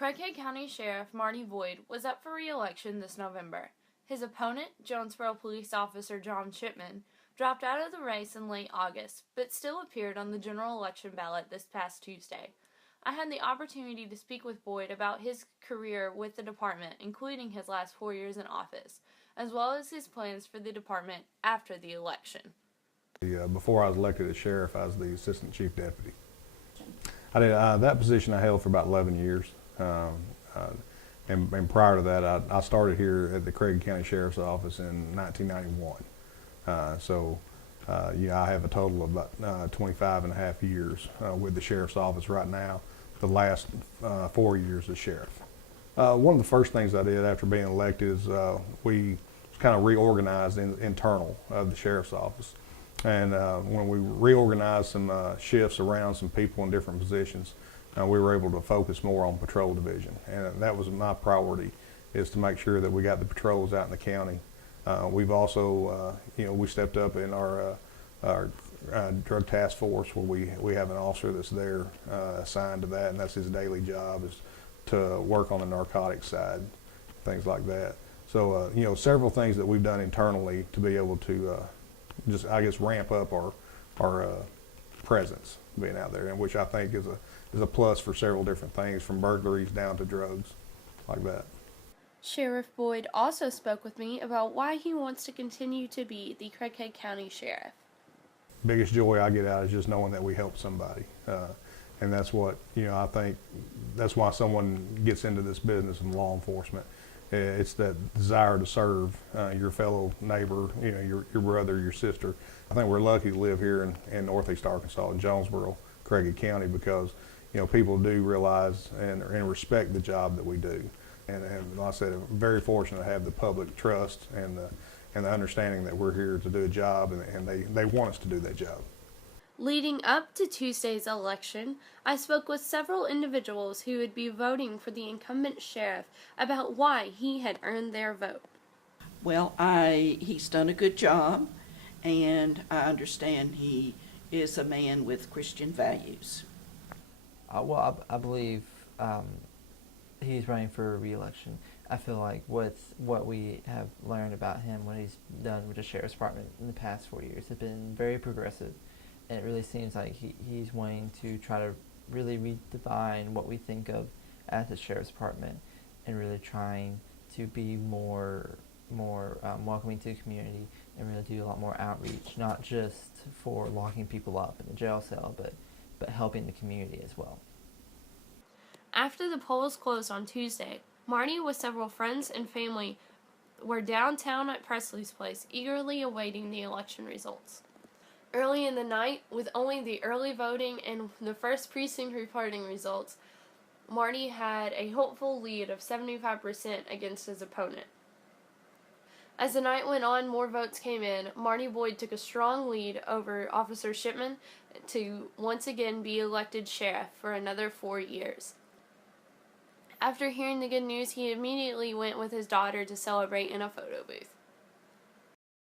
Craighead County Sheriff Marty Boyd was up for re-election this November. His opponent, Jonesboro police officer John Shipman, dropped out of the race in late August, but still appeared on the general election ballot this past Tuesday. I had the opportunity to speak with Boyd about his career with the department, including his last 4 years in office, as well as his plans for the department after the election. Before I was elected as sheriff, I was the assistant chief deputy. I did that position I held for about 11 years. And prior to that, I started here at the Craighead County Sheriff's Office in 1991. I have a total of about 25 and a half years with the Sheriff's Office right now, the last 4 years as sheriff. One of the first things I did after being elected is we kind of reorganized internal of the Sheriff's Office. And when we reorganized some shifts around some people in different positions, we were able to focus more on patrol division. And that was my priority, is to make sure that we got the patrols out in the county. We've also, we stepped up in our drug task force, where we have an officer that's there assigned to that, and that's his daily job, is to work on the narcotics side, things like that. So, several things that we've done internally to be able to just, I guess, ramp up our presence being out there, and which I think is a plus for several different things, from burglaries down to drugs, like that. Sheriff Boyd also spoke with me about why he wants to continue to be the Craighead County Sheriff. Biggest joy I get out is just knowing that we help somebody, and that's what, I think that's why someone gets into this business in law enforcement. It's that desire to serve your fellow neighbor, your brother, your sister. I think we're lucky to live here in Northeast Arkansas, in Jonesboro, Craighead County, because people do realize and respect the job that we do. And like I said, I'm very fortunate to have the public trust and the understanding that we're here to do a job, and they want us to do that job. Leading up to Tuesday's election, I spoke with several individuals who would be voting for the incumbent sheriff about why he had earned their vote. Well, he's done a good job, and I understand he is a man with Christian values. I believe he's running for re-election. I feel like with what we have learned about him, what he's done with the Sheriff's Department in the past 4 years, has been very progressive. And it really seems like he's wanting to try to really redefine what we think of as the Sheriff's Department, and really trying to be more welcoming to the community, and really do a lot more outreach, not just for locking people up in the jail cell, but helping the community as well. After the polls closed on Tuesday, Marty with several friends and family were downtown at Presley's place, eagerly awaiting the election results. Early in the night, with only the early voting and the first precinct reporting results, Marty had a hopeful lead of 75% against his opponent. As the night went on, more votes came in. Marty Boyd took a strong lead over Officer Shipman to once again be elected sheriff for another 4 years. After hearing the good news, he immediately went with his daughter to celebrate in a photo booth.